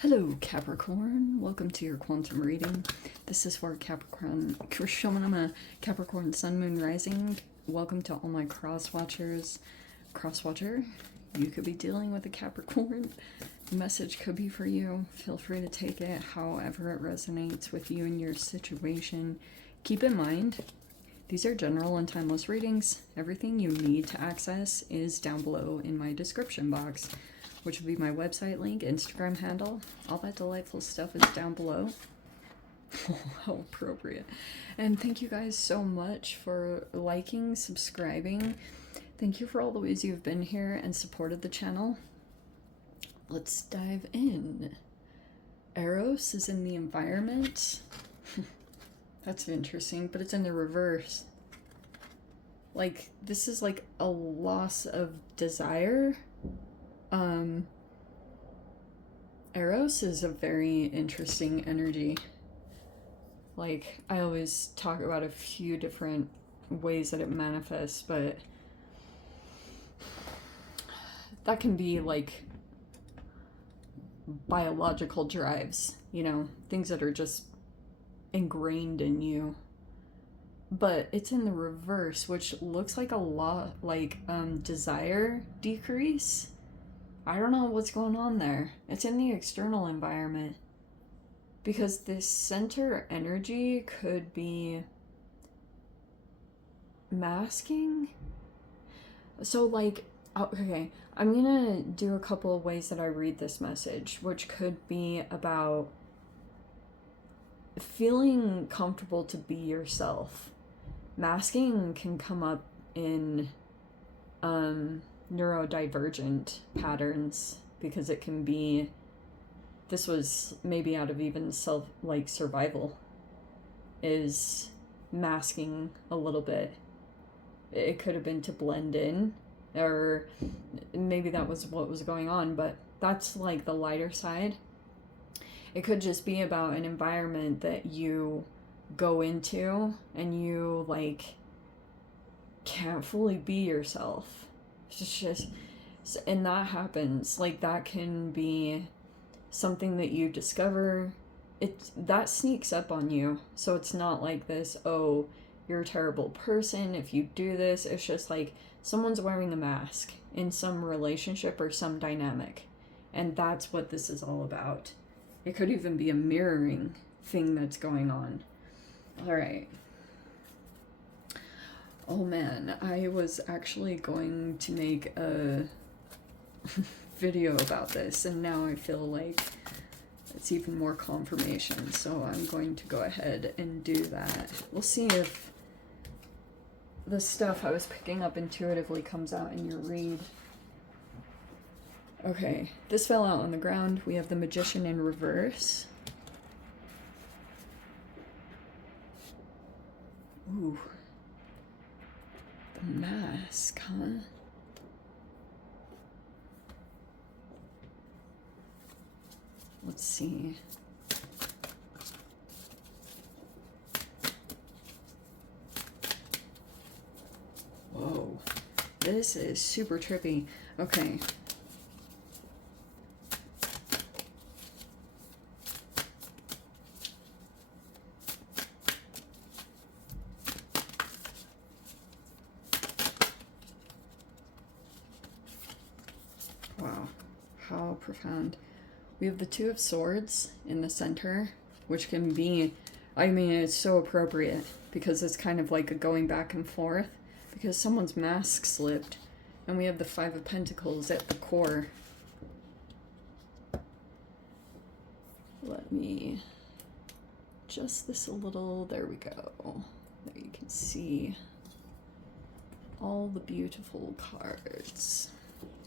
Hello Capricorn, welcome to your quantum reading. This is for Capricorn, Shoman. I'm a Capricorn Sun, Moon, Rising. Welcome to all my cross-watchers. Cross-watcher, you could be dealing with a Capricorn. The message could be for you. Feel free to take it however it resonates with you and your situation. Keep in mind, these are general and timeless readings. Everything you need to access is down below in my description box, which will be my website link, Instagram handle. All that delightful stuff is down below. How appropriate. And thank you guys so much for liking, subscribing. Thank you for all the ways you've been here and supported the channel. Let's dive in. Eros is in the environment. That's interesting, but it's in the reverse. Like, this is like a loss of desire. Eros is a very interesting energy. Like, I always talk about a few different ways that it manifests, but that can be like biological drives, you know, things that are just ingrained in you. But it's in the reverse, which looks like a lot like desire decrease. I don't know what's going on there. It's in the external environment. Because this center energy could be masking. So like, okay, I'm gonna do a couple of ways that I read this message, which could be about feeling comfortable to be yourself. Masking can come up in neurodivergent patterns, because it can be, this was maybe out of even survival, is masking a little bit. It could have been to blend in, or maybe that was what was going on, but that's like the lighter side. It could just be about an environment that you go into and you like can't fully be yourself. It's just, and that happens. Like, that can be something that you discover. That sneaks up on you. So it's not like this, oh, you're a terrible person if you do this. It's just like someone's wearing a mask in some relationship or some dynamic. And that's what this is all about. It could even be a mirroring thing that's going on. All right. Oh man, I was actually going to make a video about this, and now I feel like it's even more confirmation, so I'm going to go ahead and do that. We'll see if the stuff I was picking up intuitively comes out in your read. Okay, this fell out on the ground. We have the Magician in reverse. Ooh. The mask, huh? Let's see. Whoa. This is super trippy. Okay. Wow. How profound. We have the Two of Swords in the center, which can be, I mean, it's so appropriate because it's kind of like a going back and forth because someone's mask slipped. And we have the Five of Pentacles at the core. Let me adjust this a little. There we go. There you can see all the beautiful cards.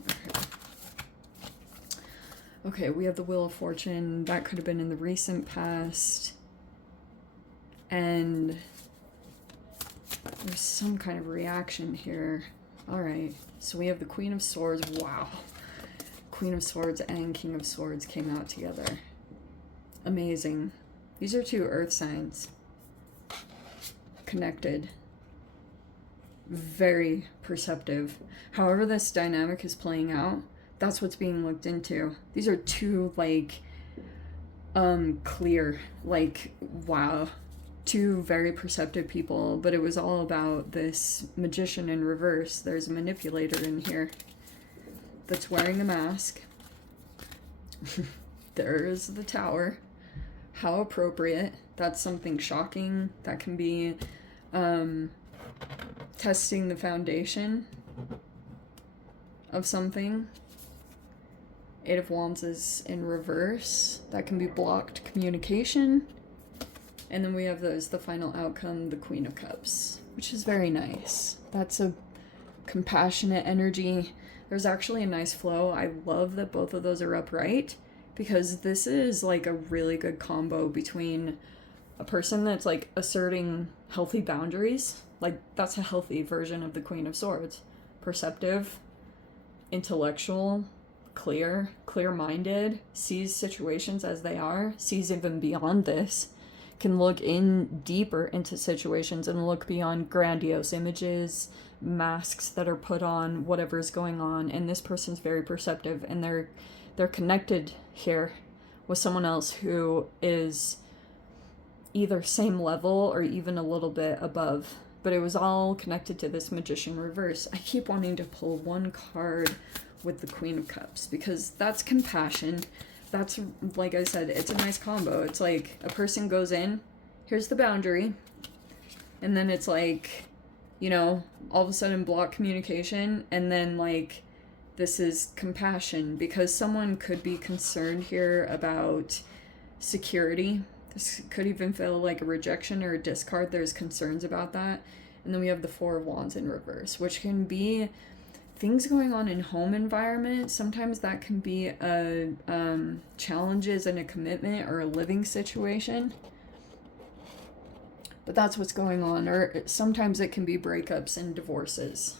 Okay. Okay, we have the Wheel of Fortune. That could have been in the recent past. And there's some kind of reaction here. Alright, so we have the Queen of Swords. Wow. Queen of Swords and King of Swords came out together. Amazing. These are two earth signs. Connected. Very perceptive. However this dynamic is playing out, that's what's being looked into. These are two, like, clear, like, wow. Two very perceptive people, but it was all about this magician in reverse. There's a manipulator in here that's wearing a mask. There's the tower. How appropriate. That's something shocking. That can be testing the foundation of something. Eight of Wands is in reverse. That can be blocked communication. And then we have the final outcome, the Queen of Cups, which is very nice. That's a compassionate energy. There's actually a nice flow. I love that both of those are upright, because this is like a really good combo between a person that's like asserting healthy boundaries. Like, that's a healthy version of the Queen of Swords. Perceptive, intellectual, clear-minded, sees situations as they are, sees even beyond this, can look in deeper into situations and look beyond grandiose images, masks that are put on, whatever's going on. And this person's very perceptive, and they're connected here with someone else who is either same level or even a little bit above. But it was all connected to this Magician reverse. I keep wanting to pull one card with the Queen of Cups, because that's compassion. That's, like I said, it's a nice combo. It's like a person goes in, here's the boundary, and then it's like, you know, all of a sudden block communication, and then like this is compassion, because someone could be concerned here about security. This could even feel like a rejection or a discard. There's concerns about that. And then we have the Four of Wands in reverse, which can be things going on in home environment. Sometimes that can be challenges in a commitment or a living situation. But that's what's going on. Or sometimes it can be breakups and divorces.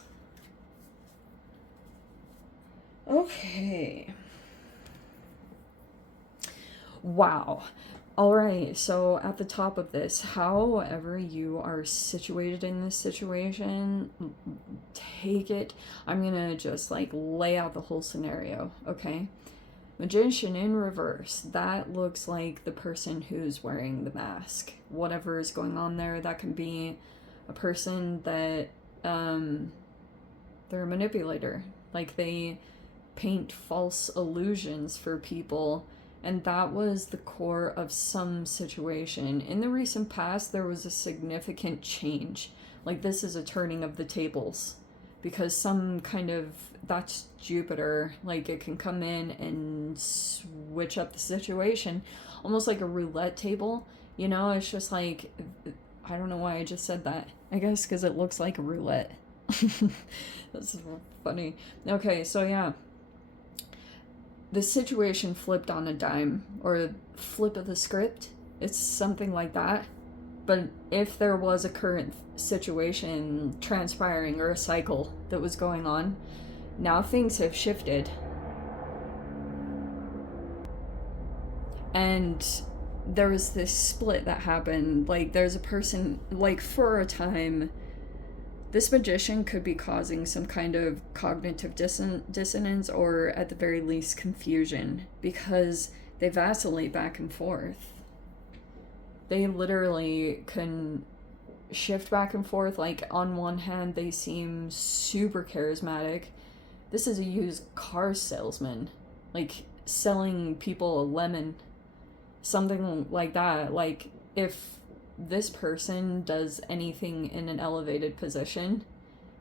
Okay. Wow. All right, so at the top of this, however you are situated in this situation, take it. I'm gonna just like lay out the whole scenario, okay? Magician in reverse, that looks like the person who's wearing the mask. Whatever is going on there, that can be a person that, they're a manipulator. Like, they paint false illusions for people. And that was the core of some situation. In the recent past, there was a significant change. Like, this is a turning of the tables. Because some kind of, that's Jupiter. Like, it can come in and switch up the situation. Almost like a roulette table. You know, it's just like, I don't know why I just said that. I guess because it looks like a roulette. That's funny. Okay, so yeah. The situation flipped on a dime, or flip of the script. It's something like that. But if there was a current situation transpiring, or a cycle that was going on, now things have shifted. And there was this split that happened. Like, there's a person, like, for a time, this magician could be causing some kind of cognitive dissonance, or at the very least confusion, because they vacillate back and forth. They literally can shift back and forth. Like, on one hand, they seem super charismatic. This is a used car salesman, like selling people a lemon, something like that. Like, if this person does anything in an elevated position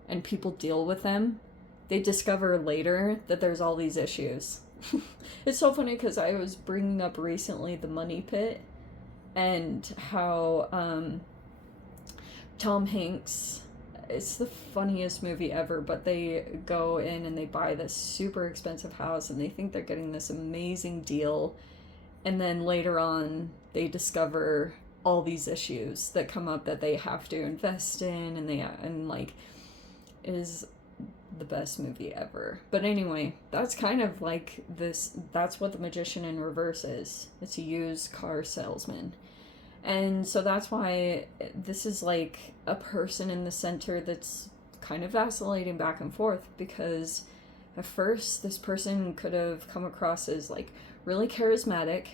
and people deal with them, they discover later that there's all these issues. It's so funny because I was bringing up recently the Money Pit, and how Tom Hanks, it's the funniest movie ever, but they go in and they buy this super expensive house and they think they're getting this amazing deal, and then later on they discover all these issues that come up that they have to invest in, and like, it is the best movie ever. But anyway, that's kind of like this, that's what the Magician in reverse is. It's a used car salesman. And so that's why this is like a person in the center that's kind of vacillating back and forth, because at first this person could have come across as like really charismatic,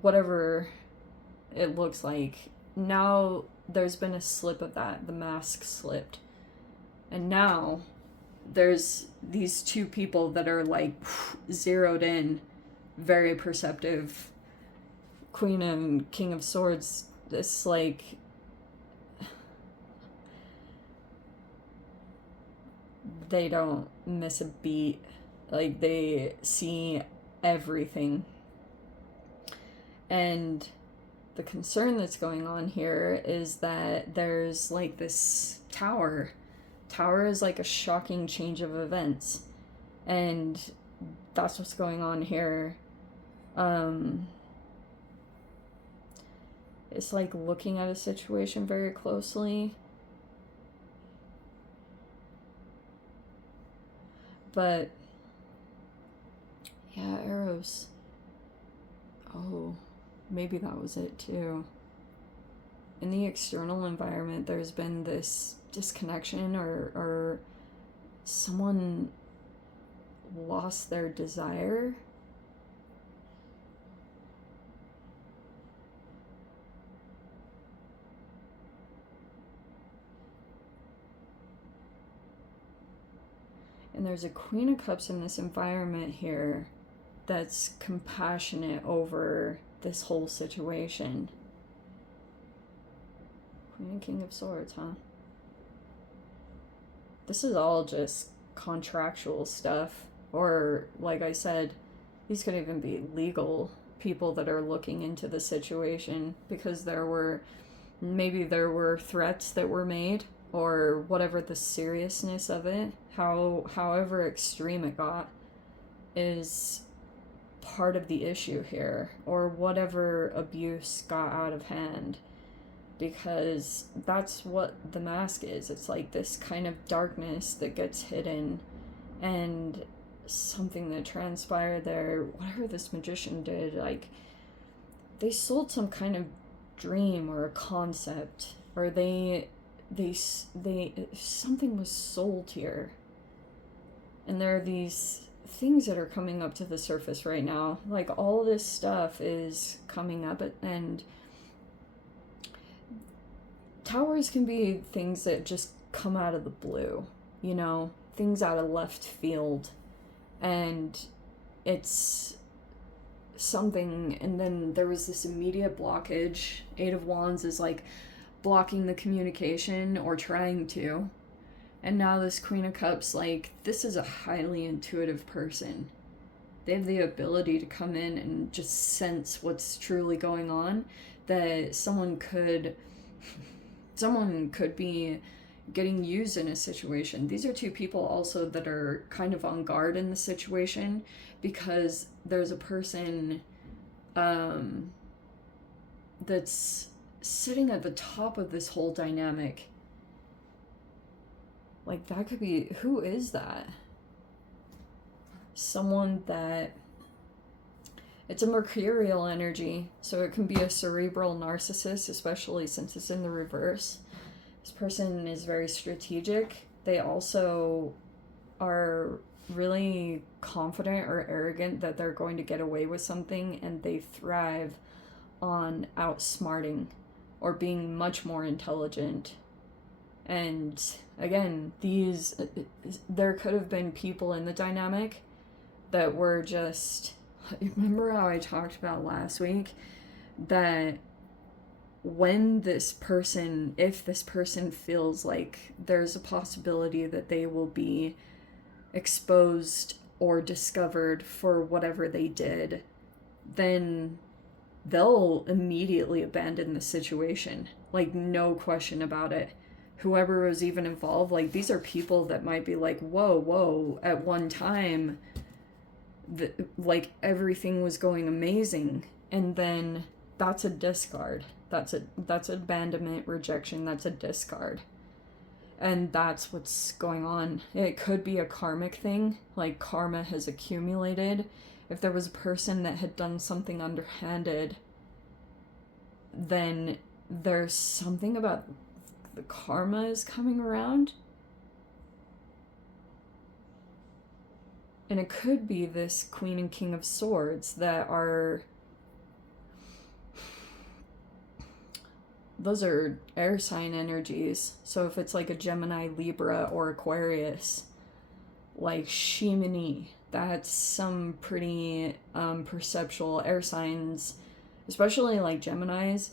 whatever it looks like. Now there's been a slip of that. The mask slipped. And now there's these two people that are like zeroed in, very perceptive. Queen and King of Swords, it's like they don't miss a beat. Like, they see everything. And the concern that's going on here is that there's like this tower. Tower is like a shocking change of events. And that's what's going on here. It's like looking at a situation very closely. But yeah, arrows. Oh, maybe that was it too. In the external environment, there's been this disconnection, or someone lost their desire. And there's a Queen of Cups in this environment here that's compassionate over this whole situation. Queen and King of Swords, huh? This is all just contractual stuff. Or, like I said, these could even be legal people that are looking into the situation, because maybe there were threats that were made, or whatever the seriousness of it, however extreme it got, is part of the issue here, or whatever abuse got out of hand, because that's what the mask is. It's like this kind of darkness that gets hidden, and something that transpired there, whatever this magician did, like, they sold some kind of dream or a concept, or they something was sold here. And there are these things that are coming up to the surface right now. Like, all this stuff is coming up, and towers can be things that just come out of the blue, you know, things out of left field. And it's something, and then there was this immediate blockage. Eight of Wands is like blocking the communication, or trying to. And now this Queen of Cups, like, this is a highly intuitive person. They have the ability to come in and just sense what's truly going on, that someone could be getting used in a situation. These are two people also that are kind of on guard in the situation, because there's a person that's sitting at the top of this whole dynamic. Like, that could be, who is that? Someone that, it's a mercurial energy, so it can be a cerebral narcissist, especially since it's in the reverse. This person is very strategic. They also are really confident or arrogant that they're going to get away with something, and they thrive on outsmarting or being much more intelligent. And again, there could have been people in the dynamic that were just, remember how I talked about last week that when this person, if this person feels like there's a possibility that they will be exposed or discovered for whatever they did, then they'll immediately abandon the situation. Like, no question about it. Whoever was even involved, like, these are people that might be like, whoa, at one time, like, everything was going amazing, and then that's a discard. That's abandonment, rejection, that's a discard. And that's what's going on. It could be a karmic thing, like karma has accumulated. If there was a person that had done something underhanded, then there's something about the karma is coming around. And it could be this Queen and King of Swords that are those are air sign energies. So if it's like a Gemini, Libra, or Aquarius, like Shimini, that's some pretty perceptual air signs, especially like Geminis.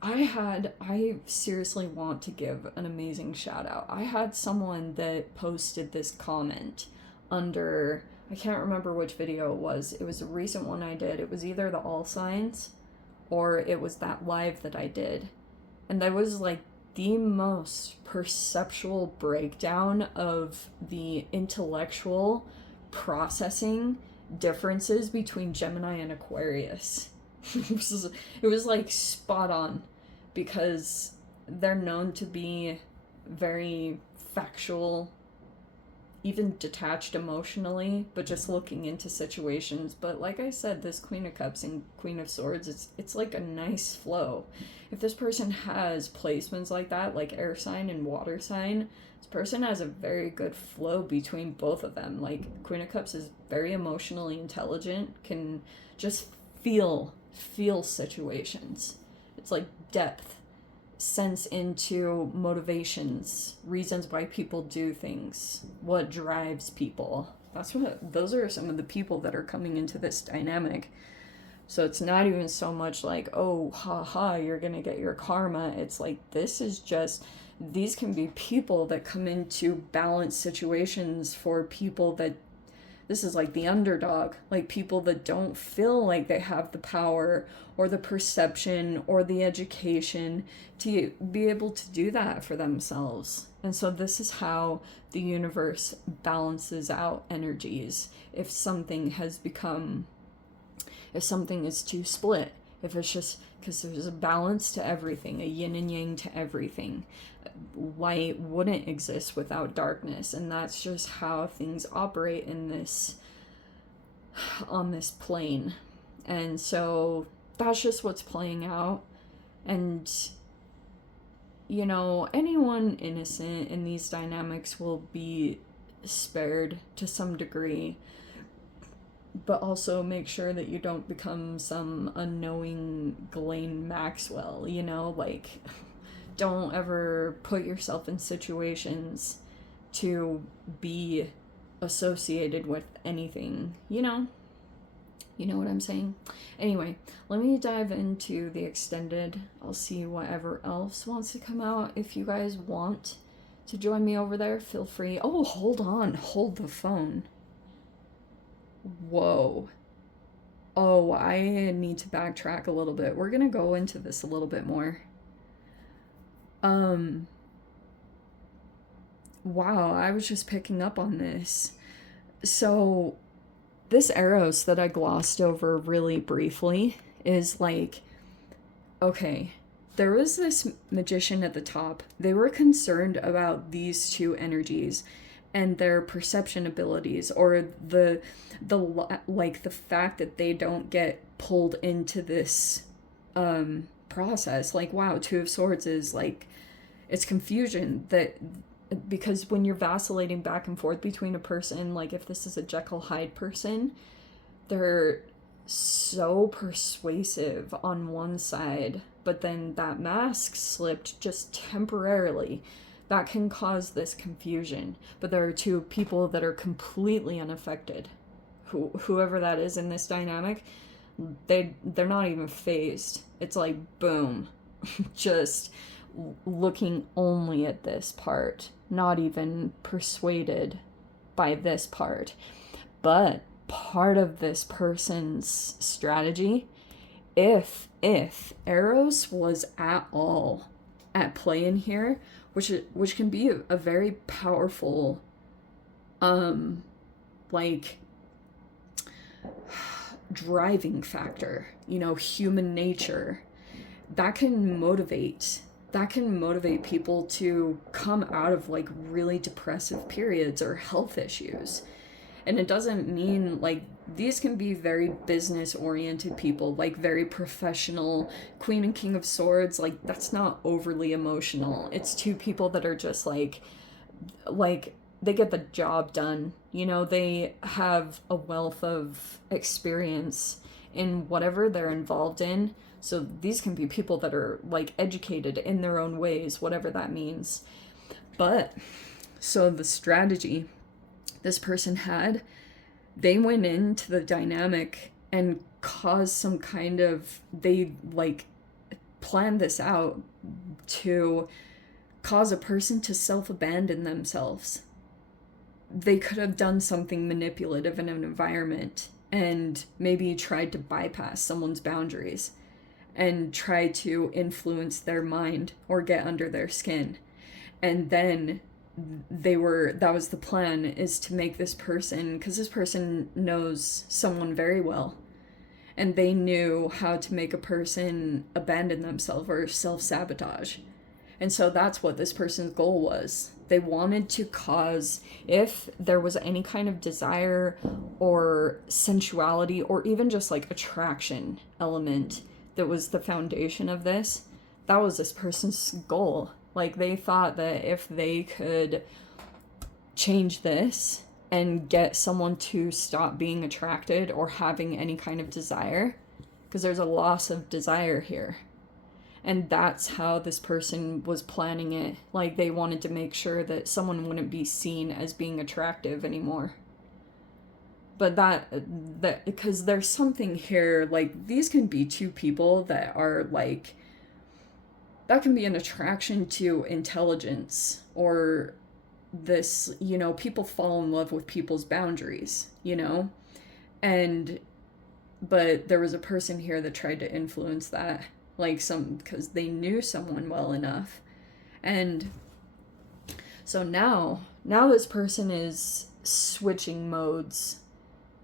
I seriously want to give an amazing shout out. I had someone that posted this comment under, I can't remember which video it was. It was a recent one I did. It was either the all signs or it was that live that I did. And that was like the most perceptual breakdown of the intellectual processing differences between Gemini and Aquarius. It was like spot on, because they're known to be very factual, even detached emotionally, but just looking into situations. But like I said, this Queen of Cups and Queen of Swords, it's like a nice flow. If this person has placements like that, like air sign and water sign, this person has a very good flow between both of them. Like Queen of Cups is very emotionally intelligent, can just feel situations. It's like depth, sense into motivations, reasons why people do things, what drives people. Those are some of the people that are coming into this dynamic. So it's not even so much like, oh, haha, you're gonna get your karma. It's like, these can be people that come into balanced situations for people that, this is like the underdog, like people that don't feel like they have the power or the perception or the education to be able to do that for themselves. And so this is how the universe balances out energies. If something is too split, if it's just, because there's a balance to everything, a yin and yang to everything. Light wouldn't exist without darkness, and that's just how things operate on this plane. And so that's just what's playing out. And you know, anyone innocent in these dynamics will be spared to some degree, but also make sure that you don't become some unknowing Ghislaine Maxwell, you know, like, don't ever put yourself in situations to be associated with anything, you know? You know what I'm saying? Anyway, let me dive into the extended. I'll see whatever else wants to come out. If you guys want to join me over there, feel free. Oh, hold on. Hold the phone. Whoa. Oh, I need to backtrack a little bit. We're gonna go into this a little bit more. Wow, I was just picking up on this. So, this Eros that I glossed over really briefly is like, okay, there was this magician at the top. They were concerned about these two energies and their perception abilities, or the fact that they don't get pulled into this process. Like, wow, Two of Swords is like, it's confusion, that because when you're vacillating back and forth between a person, like if this is a Jekyll Hyde person, they're so persuasive on one side, but then that mask slipped just temporarily. That can cause this confusion. But there are two people that are completely unaffected. Whoever that is in this dynamic, they're not even phased. It's like, boom, just looking only at this part, not even persuaded by this part. But part of this person's strategy, if Eros was at all at play in here, which can be a very powerful driving factor, you know, human nature, that can motivate people to come out of like really depressive periods or health issues. And it doesn't mean, like, these can be very business oriented people, like very professional. Queen and King of Swords, like, that's not overly emotional. It's two people that are just like they get the job done. You know, they have a wealth of experience in whatever they're involved in. So these can be people that are like educated in their own ways, whatever that means. But so the strategy this person had, they went into the dynamic and caused some kind of, they like planned this out to cause a person to self-abandon themselves. They could have done something manipulative in an environment and maybe tried to bypass someone's boundaries and try to influence their mind or get under their skin. And then that was the plan, is to make this person, because this person knows someone very well, and they knew how to make a person abandon themselves or self-sabotage. And so that's what this person's goal was. They wanted to cause, if there was any kind of desire or sensuality or even just like attraction element that was the foundation of this, that was this person's goal. Like, they thought that if they could change this and get someone to stop being attracted or having any kind of desire, because there's a loss of desire here. And that's how this person was planning it. Like, they wanted to make sure that someone wouldn't be seen as being attractive anymore. But that because there's something here, like, these can be two people that are like, that can be an attraction to intelligence, or this, you know, people fall in love with people's boundaries, you know? But there was a person here that tried to influence that, like, because they knew someone well enough. And so now this person is switching modes.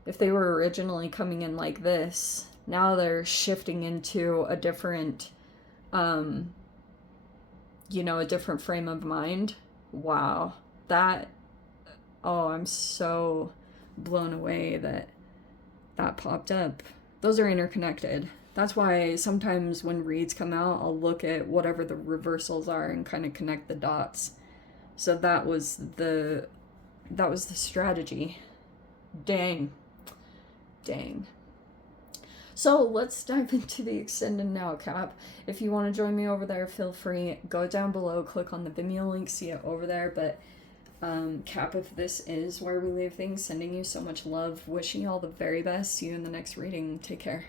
If they were originally coming in like this, now they're shifting into a different, a different frame of mind. Wow. I'm so blown away that popped up. Those are interconnected. That's why sometimes when reads come out, I'll look at whatever the reversals are and kind of connect the dots. So that was the strategy. Dang. So let's dive into the extended now, Cap. If you want to join me over there, feel free. Go down below, click on the Vimeo link, see it over there. But Cap, if this is where we leave things, sending you so much love, wishing you all the very best. See you in the next reading. Take care.